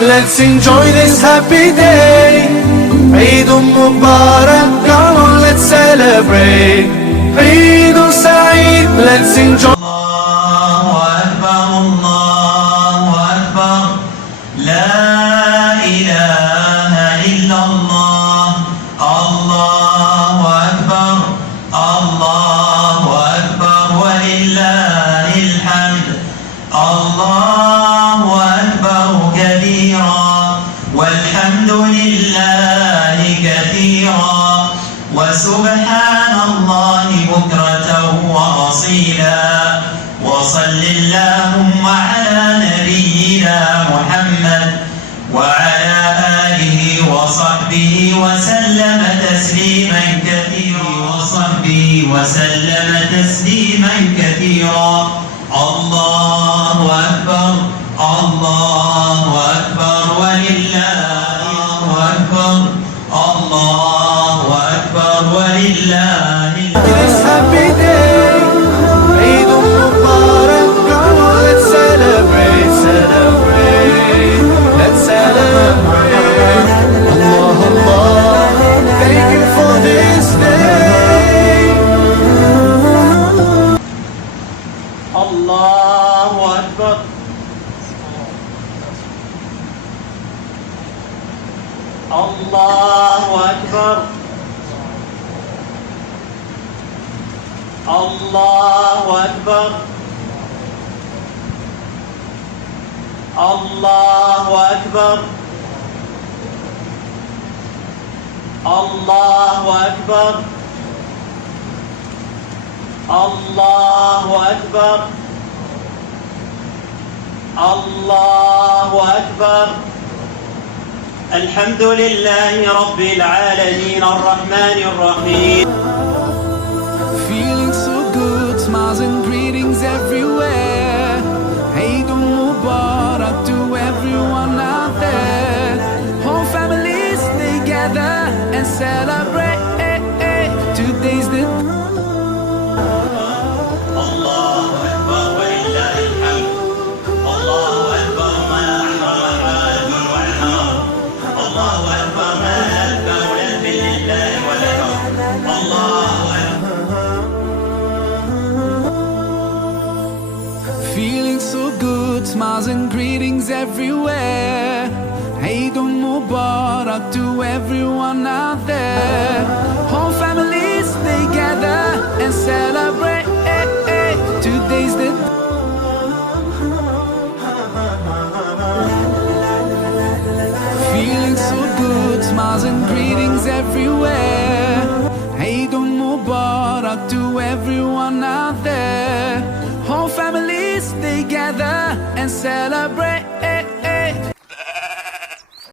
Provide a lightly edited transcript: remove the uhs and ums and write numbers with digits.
Let's enjoy this happy day. Eid Mubarak, come on, let's celebrate. Eid Saeed, let's enjoy. Allahu Akbar, Allahu Akbar. La ilaha illallah. Allahu Akbar, Allahu Akbar. Walillahil hamd. Allahu Akbar kabira. والحمد لله كثيرا وسبحان الله بكرة وأصيلا وصل اللهم على نبينا محمد وعلى آله وصحبه وسلم تسليما كثيرا الله أكبر الله أكبر ولله أكبر الله أكبر ولله This happy day, Eid Mubarak, come on, let's celebrate, let's celebrate. Allah, Allah, thank you for this day. Allahu Akbar. Allahu Akbar. Allahu Akbar. Allahu Akbar. Allahu Akbar. Allahu Akbar. Allahu Akbar. الحمد لله رب العالمين الرحمن الرحيم. Feeling so good, smiles and greetings everywhere. Eid Mubarak to everyone out there. Whole families together and celebrate. Today's the Feeling so good, smiles and greetings everywhere. Eid Mubarak to everyone out there. Whole families together and celebrate. Today's the Feeling so good, smiles and greetings everywhere. Eid Mubarak to everyone out there. Whole families together and celebrate.